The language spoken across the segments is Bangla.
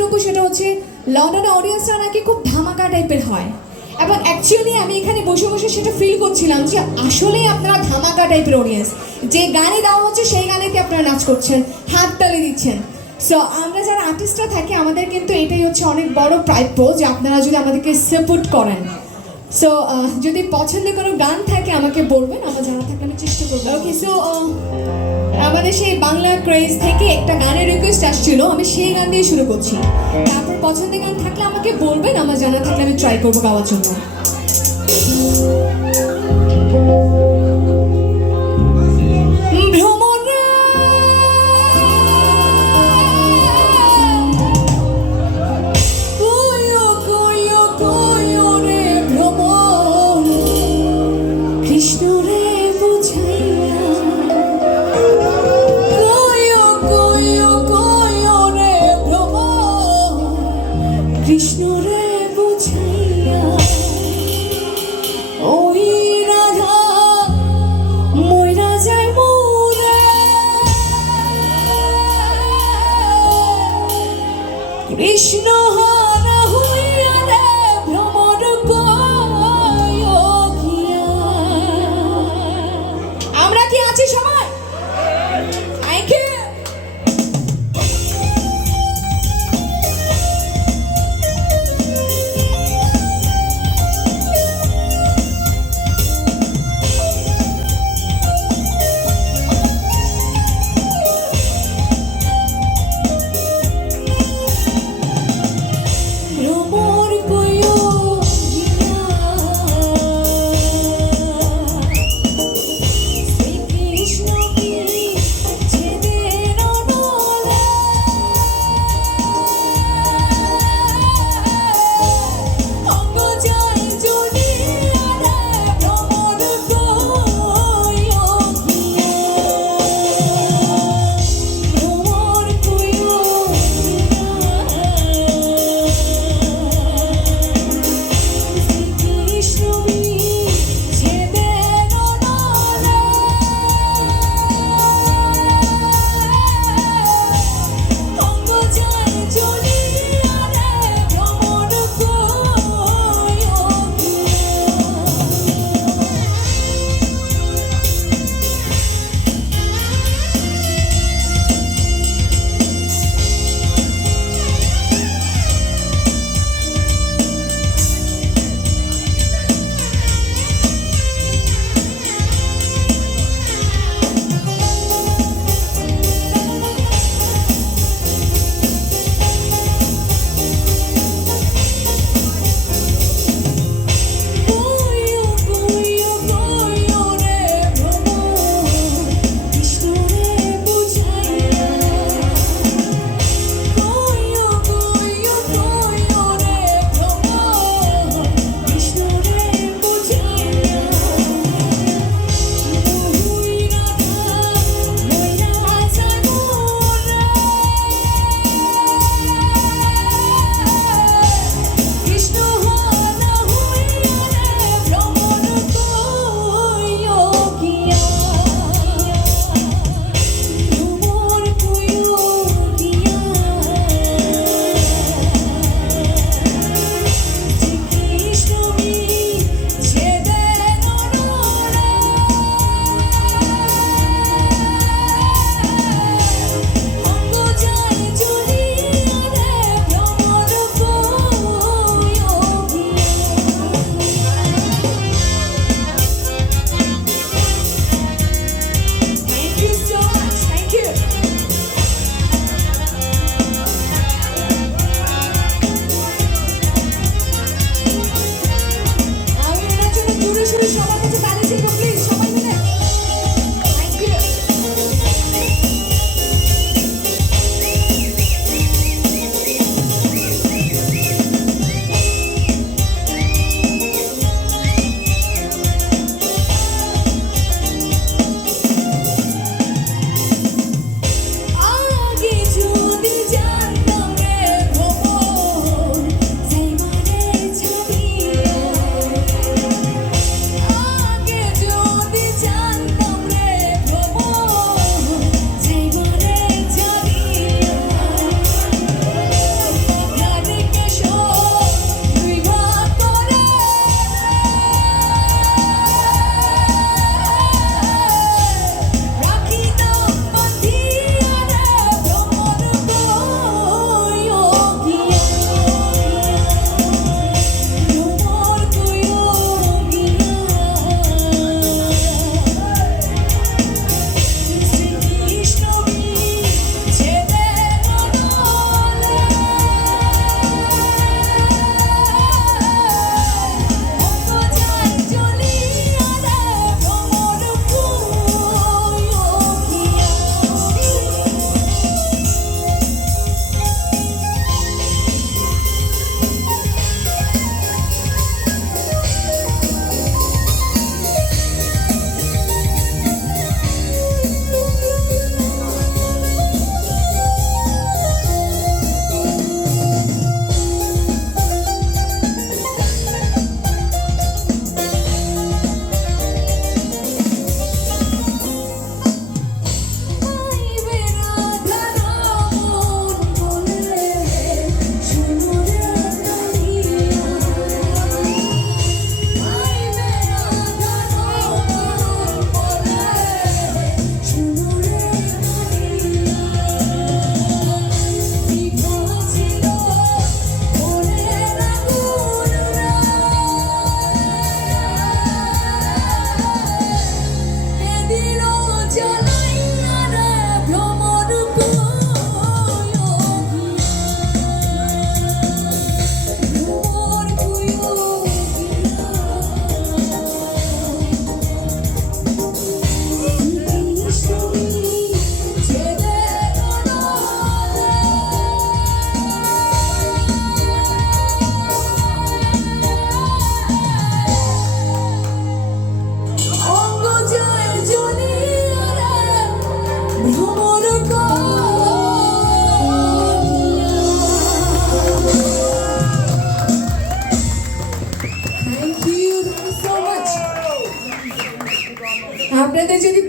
যতটুকু সেটা হচ্ছে লন্ডনের অডিয়েন্সরা নাকি খুব ধামাকা টাইপের হয়, এবং অ্যাকচুয়ালি আমি এখানে বসে বসে সেটা ফিল করছিলাম যে আসলেই আপনারা ধামাকা টাইপের অডিয়েন্স, যে গানে দেওয়া হচ্ছে সেই গানেতে আপনারা নাচ করছেন, হাততালি দিচ্ছেন। সো আমরা যারা আর্টিস্টরা থাকি আমাদের কিন্তু এটাই হচ্ছে অনেক বড় প্রাপ্য যে আপনারা যদি আমাদেরকে সাপোর্ট করেন। সো যদি পছন্দের কোনো গান থাকে আমাকে বলবেন, আমার জানা থাকলে আমি চেষ্টা করবো। ওকে, সো আমাদের সেই বাংলা ক্রেজ থেকে একটা গানের রিকোয়েস্ট আসছিল, আমি সেই গান দিয়ে শুরু করছি। তারপর পছন্দের গান থাকলে আমাকে বলবেন, আমার জানা থাকলে আমি ট্রাই করবো গাওয়ার জন্য। কৃষ্ণ রে বুঝাইয়া ওই রাধা মইরা যায় মোরে, কৃষ্ণ হারা হইয়া রে ভ্রমর কোয়ো গিয়া। আমরা কি আছি সবাই? Thank you.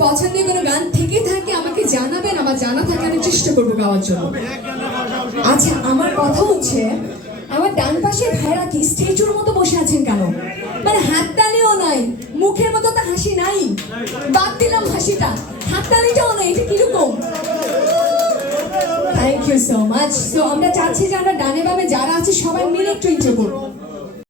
পছন্দের কোনো গান থেকে থাকে আমাকে জানাবেন, আমার জানা থাকে আমি চেষ্টা করবো গাওয়ার জন্য। আচ্ছা, আমার কথা হচ্ছে আমার ডান পাশে ভাইরা কি স্ট্যাচুর মতো বসে আছেন কেন? মানে হাততালিও নাই, মুখের মতো তো হাসি নাই, বাদ দিলাম হাসিটা, হাততালিটাও নাই, এটা কিরকম? Thank you so much. So আমরা চাচ্ছি যে আমরা ডানে বামে যারা আছে সবাই মিলে একটু ইন্টার করবো।